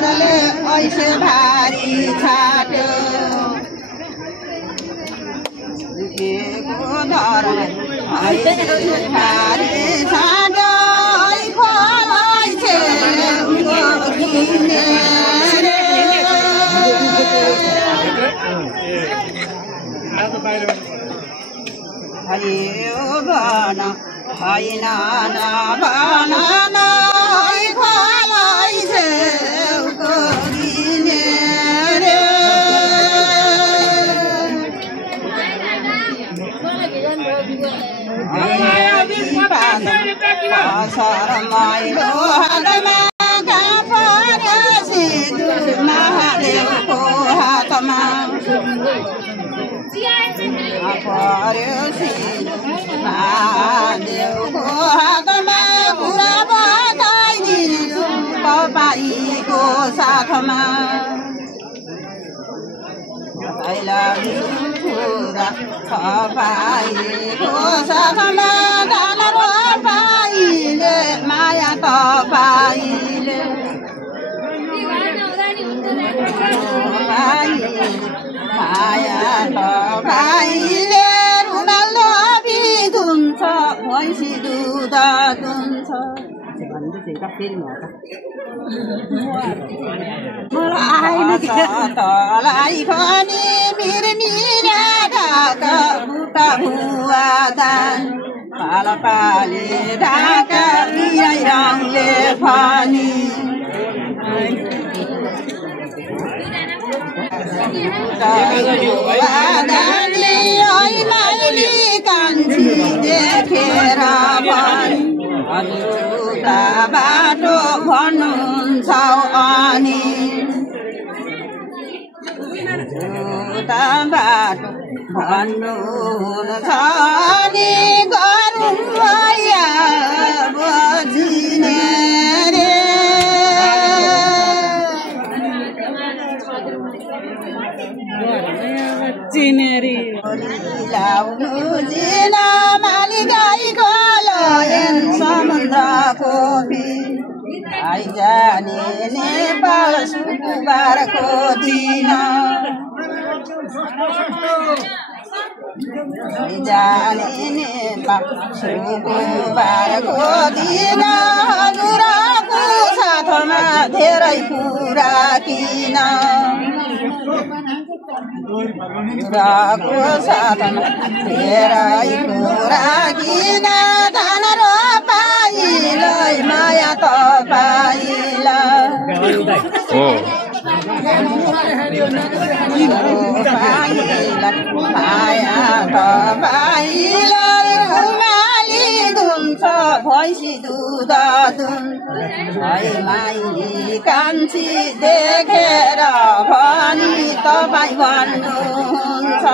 धरले ऐसे भारी छाट्यो को धरले ऐसे भारी छाट्यो खोलाई छे हरियो भन होइन नभन खोलाई छे शरमाइलो हातमा महादेवको हातमा महादेवको हातमा कुरा बताइदिन्छु तपाईँको साथमा कुरा तपाईँको साथमा दान तपाईँले माया तपाईँले माया तपाईँले रुमाल धुन्छ भैँसी दुध दुन्छ तलाई पनि मिरमिरा ढाका बुटा भुवा दान पालपाले ढाका बिराई रङले फनी माइली कान्छी देखेर भनी हजुरता बाटो भन्नुहुन्छ अनि हजुरता बाटो भन्नुहुन्छ अनि गरौँ भैया बजिने रे चिनेरी लाउनु जिना माली गाईको लयन समुद्रको आइजाने नेपाल शुक्रबारको दिन आइजाने नेपाल शुक्रबारको दिन हजुरको साथमा धेरै कुरा किन हजुरको साथमा धेरै कुरा किन धान रोपाइलै माया तपाईँलाई माया तपाईँलाई रुमाली दुन्छ भैँसी दुध दुन्छ माइली कान्छी देखेर भनी तपाईँ भन्नुहुन्छ